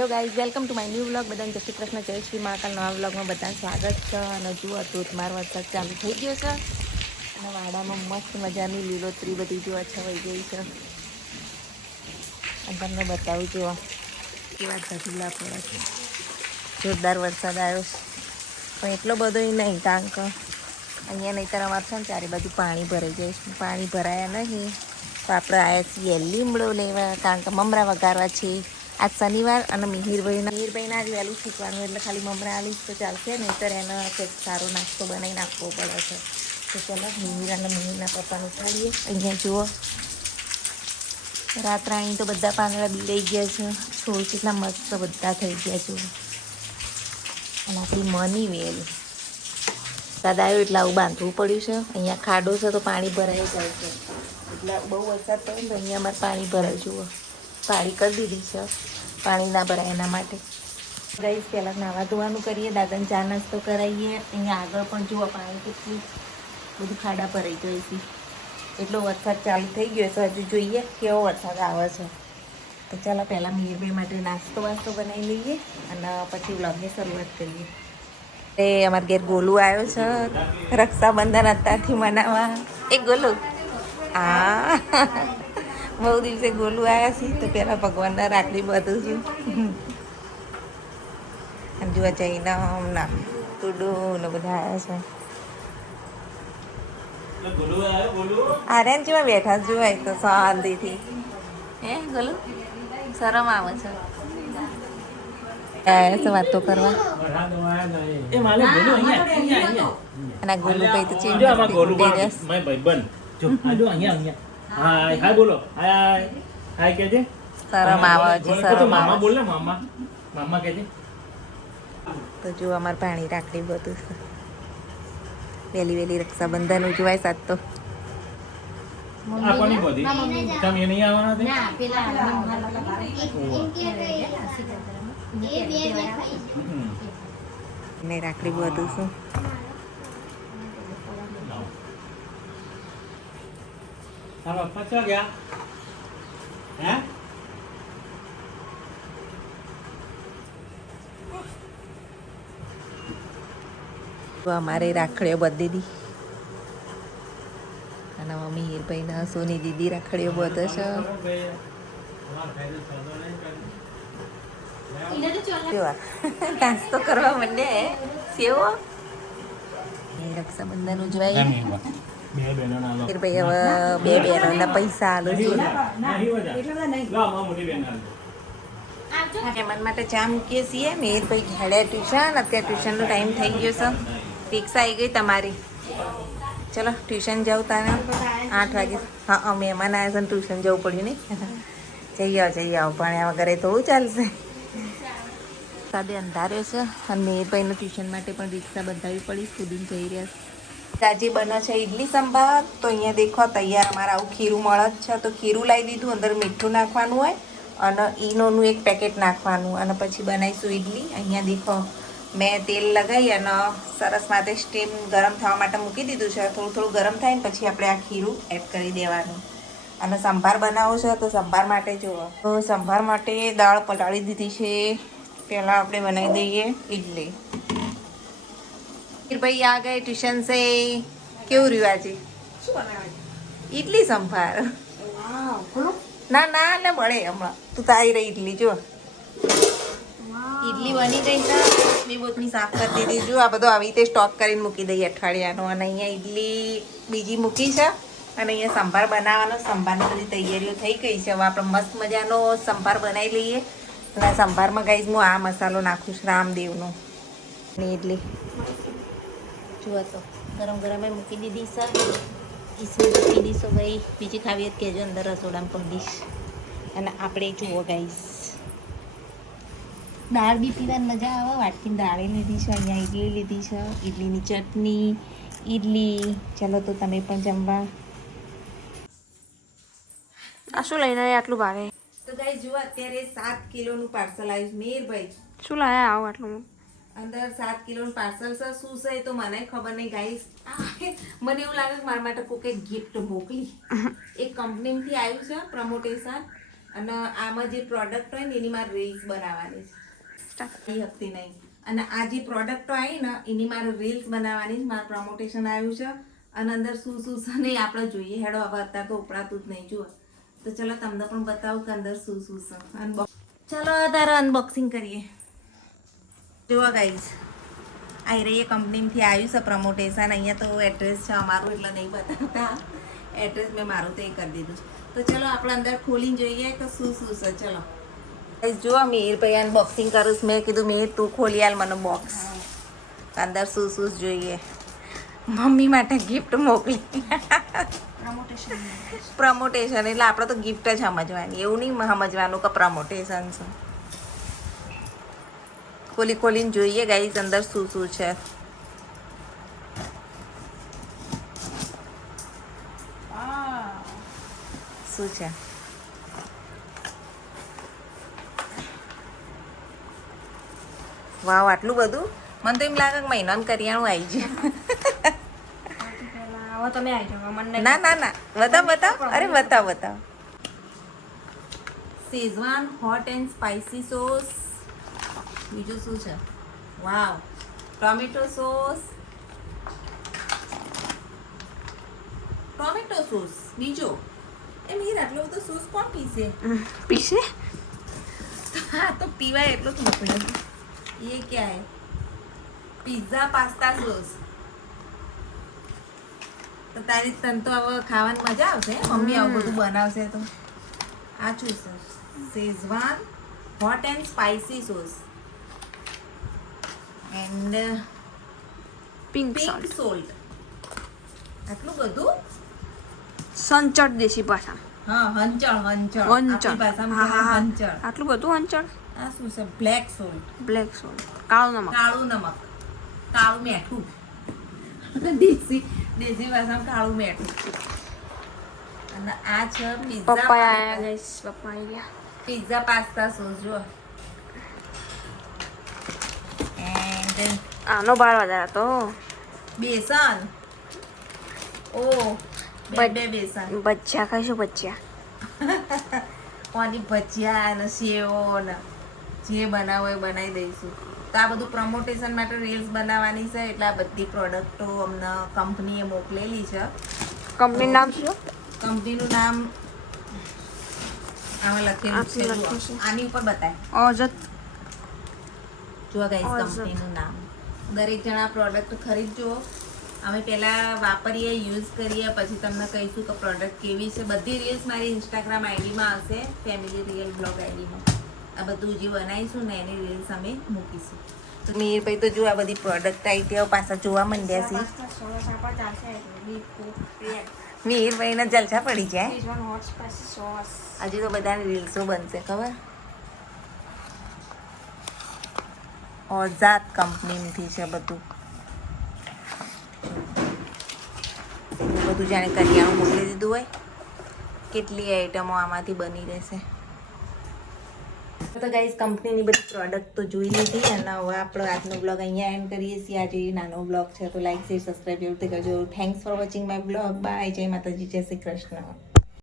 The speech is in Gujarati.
Hello guys, welcome to my new vlog. બધાને જય શ્રી કૃષ્ણ, જય શ્રી મહાકાલ. નવા વ્લોગમાં બધાને સ્વાગત છે. અને જુઓ ધોધમાર વરસાદ ચાલુ થઈ ગયો છે અને વાડામાં મસ્ત મજાની લીલોતરી બધી જુઓ છવાઈ ગઈ છે. અને તમને બતાવું જુઓ કેવા ઢગલા પડે છે. જોરદાર વરસાદ આવ્યો છે, પણ એટલો બધો નહીં, કારણ કે અહીંયા નહીંતર અમારે છે ને ચારે બાજુ પાણી ભરાઈ જાય છે. પાણી ભરાયા નહીં તો આપણે આવ્યા છીએ લીમડો લેવા, કારણ કે મમરા વઘારવા છે. આજ શનિવાર અને મિહિરભાઈને આજ વહેલું શીખવાનું, એટલે ખાલી મમરા આવીશ તો ચાલશે, નહીંતર એને કંઈક સારો નાસ્તો બનાવી નાખવો પડે છે. તો ચલો મિહિર અને મિહિરના પપ્પાને ઉઠાડીએ. અહીંયા જુઓ રાત્રાણી તો બધા પાંદડા બીડાઈ ગયા છે. છોડ કેટલા મસ્ત બધા થઈ ગયા છે. અને આપણી મની વેલ દાદા આવ્યો એટલે આવું બાંધવું પડ્યું છે. અહીંયા ખાડો છે તો પાણી ભરાઈ જાય છે, એટલે બહુ વરસાદ પડે ને તો અહીંયા અમારે પાણી ભરાય. જુઓ પાણી કરી દીધી છે, પાણી ના ભરાય એના માટે. ગાઈસ પહેલાં નાવા ધોવાનું કરીએ, દાદાને ચા નાસ્તો કરાવીએ. અહીંયા આગળ પણ જુઓ પાણી કેટલું બધું ખાડા ભરાઈ જાય છે. એટલો વરસાદ ચાલુ થઈ ગયો છે. હજુ જોઈએ કેવો વરસાદ આવે છે. તો ચાલો પહેલાં મિહિરભાઈ માટે નાસ્તો વાસ્તો બનાવી લઈએ અને પછી વ્લોગની શરૂઆત કરીએ. એ અમારા ઘેર ગોલું આવ્યો છે રક્ષાબંધન અત્યારથી મનાવવા. એક ગોલું હા બહુ દિવસે ગોલું આવ્યા છે તો પહેલાં ભગવાનના રાખડી બધું છું. અને જોવા જઈને ના ટુડું ને બધા આવ્યા છે. આર્યન જેવા બેઠા જોવાય તો શાંતિથી. હે ગોલું શરમ આવે છે. આવ્યા છે વાતો કરવા. અને ગોલું ભાઈ તો ચેન્જ હાય બોલો હાય કેજે. શરમ આવે છે, શરમ આવે. બોલ ને મામા મામા કેજે. તો જો અમારે પાણી રાખડી બધું છે. વહેલી વહેલી રક્ષાબંધન ઉજવાય સાત તો. આ કોની બધી તમે નહીં આવવાના તે ને રાખડી બધું શું તારા પપ્પા ક્યાં ગયા હે? અમારે રાખડીઓ બધી દી અને મિહિરભાઈના સોની દીદી રાખડીઓ બધે છે. નાસ્તો કરવા માંડે સેવો. રક્ષાબંધન ઉજવાય. મિહિરભાઈ હવે બે બહેનોના પૈસા આલો છે. હેમંત માટે ચા મૂકીએ છીએ. મિહિરભાઈ ઘેડ્યા ટ્યુશન. અત્યારે ટ્યુશનનો ટાઈમ થઈ ગયો છે. રિક્ષા આવી ગઈ તમારી. ચલો ટ્યુશન જાઉં તારે 8 વાગે. હા મહેમાન આવ્યા છે ને ટ્યુશન જવું પડ્યું નહીં. જઈ આવો ભણ્યા વગર તો ચાલશે. સાદે અંધાર્યો છે અને મિહિરભાઈના ટ્યુશન માટે પણ રિક્ષા બંધાવી પડી. કૂદીને જઈ રહ્યા છે. આજે બને છે ઇડલી સંભાર. તો અહીંયા દેખો તૈયાર અમારે આવું ખીરું મળે જ છે. તો ખીરું લાવી દીધું, અંદર મીઠું નાખવાનું હોય અને ઈનોનું એક પેકેટ નાખવાનું અને પછી બનાવીશું ઇડલી. અહીંયા દેખો મેં તેલ લગાવી અને સરસ માટે સ્ટીમ ગરમ થવા માટે મૂકી દીધું છે. થોડું થોડું ગરમ થાય ને પછી આપણે આ ખીરું એડ કરી દેવાનું. અને સંભાર બનાવવો છે તો સંભાર માટે જુઓ, તો સંભાર માટે દાળ પલાળી દીધી છે. પહેલાં આપણે બનાવી દઈએ ઇડલી. ભાઈ આ ગए ટ્યુશન से. કેવું રહ્યું આજે? ઇડલી સંભાર. ના ના એટલે મળે હમણાં. તું તો આવી રહી ઇડલી જો. ઇડલી બની ગઈ છે. બે બોતની સાફ કરી દીધી. જો આ બધો આવી રીતે સ્ટોક કરીને મૂકી દઈએ અઠવાડિયાનો. અને અહીંયા ઇડલી બીજી મૂકી છે અને અહીંયા સંભાર બનાવવાનો. સંભારની બધી તૈયારીઓ થઈ ગઈ છે. હવે આપણે મસ્ત મજાનો સંભાર બનાવી લઈએ. અને સંભારમાં ગાઈઝ હું આ મસાલો નાખું છું રામદેવનો. અને ઇડલી જુઓ તો ગરમ ગરમ મૂકી દીધી છે. ઈસમાં મૂકી દઈશો ભાઈ. બીજી ખાવી જ કહેજો, અંદર રસોડામાં પણ દઈશ. અને આપણે જુઓ ગાઈસ દાળ બી પીવાની મજા આવે. વાટકીની દાળે લીધી છે. અહીંયા ઇડલી લીધી છે. ઇડલીની ચટણી ઇડલી. ચાલો તો તમે પણ જમવા. આ શું લઈને આવ્યા આટલું ભારે? તો ગાઈસ જુઓ અત્યારે 7 કિલોનું પાર્સલ આવ્યું. મિહિરભાઈ શું લાયા આવો આટલું? અંદર 7 કિલોનું પાર્સલ છે. શું છે એ તો મને ખબર નહીં ગાઈસ. મને એવું લાગે કે મારા માટે કોકે ગિફ્ટ મોકલી. એક કંપનીમાંથી આવ્યું છે પ્રમોટેશન અને આમાં જે પ્રોડક્ટ હોય ને એની મારે રીલ્સ બનાવવાની છે એ હકતી નહીં. અને આ જે પ્રોડક્ટો આવી ને એની મારે રીલ્સ બનાવવાની છે. મારું પ્રમોટેશન આવ્યું છે અને અંદર શું શું છે નહીં આપણે જોઈએ. હેડો હવે અત્યારે તો ઉપડાતું જ નહીં જુઓ. તો ચલો તમને પણ બતાવું કે અંદર શું શું છે. ચલો તારે અનબોક્સિંગ કરીએ. જુઓ ગાઈઝ, આ રહી કંપનીમાંથી આવ્યું છે પ્રમોટેશન. અહીંયા તો એડ્રેસ છે અમારું એટલે નહીં બતાવતા. એડ્રેસ મેં મારું તો એ કરી દીધું. તો ચલો આપણે અંદર ખોલીને જોઈએ કે શું શું છે. ચલો ગાઈઝ જુઓ, મિહિરભાઈ અનબોક્સિંગ કરું છું. મેં કીધું મિહિર તું ખોલી આલ મને બોક્સ. અંદર શું શું જોઈએ. મમ્મી માટે ગિફ્ટ મોકલી. પ્રમોટેશન એટલે આપણે તો ગિફ્ટ જ સમજવાની, એવું નહીં સમજવાનું કે પ્રમોટેશન છે. ખોલીને જોઈએ ગાઈઝ અંદર શું શું છે. શું છે? વાવ, આટલું બધું. મને તો એમ લાગે કે મહિનાનું કરિયાણું આવી જાય. હવે તમે આવી જાઓ મને ના બતાવ. અરે બતાવ. Schezwan hot and spicy sauce. બીજું શું છે? વાવ, ટોમેટો સોસ. બીજો એ મીર આટલો બધો સોસ કોણ પીશે? હા તો પીવાય એટલો જ મોકલ્યો. ये क्या है? पिज्जा पास्ता सोस. તો તારી તન તો હવે ખાવાની મજા આવશે. મમ્મી આવું બધું બનાવશે તો. આ શું છે? Schezwan hot and spicy sauce and pink salt. આટલું બધું? સંચળ દેશી ભાષા. હા, હંચળ. આપણી ભાષામાં કહેવાય હંચળ. આટલું બધું હંચળ. આ શું છે? Black salt. બ્લેક સોલ્ટ, કાળું નમક. કાળું મીઠું. દેશી ભાષામાં કાળું મીઠું. અને આ છે પપ્પા આયા ગાઈસ, પપ્પા આવી ગયા. પિઝા પાસ્તા સોસ જો. એન્ડ આનો ભાવ વધારે હતો. બેસન. ઓ બે બેસન. ભજીયા ખાઈશું, ભજીયા. કોની ભજીયા અને સેવો ને જે બનાવો એ બનાવી દઈશું. તો આ બધું પ્રમોટેશન માટે રીલ્સ બનાવવાની છે એટલે આ બધી પ્રોડક્ટો અમને કંપનીએ મોકલેલી છે. કંપનીનું નામ શું? કંપનીનું નામ આમાં લખેલું છે. જુઓ, આની ઉપર બતાય. ઓઝત. જુઓ ગાઈસ, કંપનીનું નામ. દરેક જણા પ્રોડક્ટ ખરીદજો. અમે પહેલાં વાપરીએ, યુઝ કરીએ, પછી તમને કહીશું કે પ્રોડક્ટ કેવી છે. બધી રીલ્સ મારી ઇન્સ્ટાગ્રામ આઈડીમાં આવશે, ફેમિલી રિયલ બ્લોગ આઈડીમાં. આ બધું જે બનાવીશું ને એની રીલ્સ અમે મૂકીશું. તો મિહિરભાઈ તો જો આ બધી પ્રોડક્ટ આવી ત્યાં પાછા જોવા માંડ્યા છે. મિહિરભાઈને જલસા પડી જાય. હજી તો બધાની રીલ્સો બનશે ખબર. ઓઝાત કંપનીમાંથી છે બધું. બધું જાણે કરિયાણું મોકલી દીધું હોય. કેટલી આઈટમો આમાંથી બની રહેશે. તો ગાઈઝ, કંપનીની બધી પ્રોડક્ટ તો જોઈ લીધી અને હવે આપણો આજનો બ્લોગ અહીંયા એન્ડ કરીએ છીએ. આજે નાનો બ્લોગ છે તો લાઈક, શેર, સબસ્ક્રાઈબ જરૂરથી કરજો. Thanks for watching my blog. Bye. જય માતાજી, જય શ્રી કૃષ્ણ.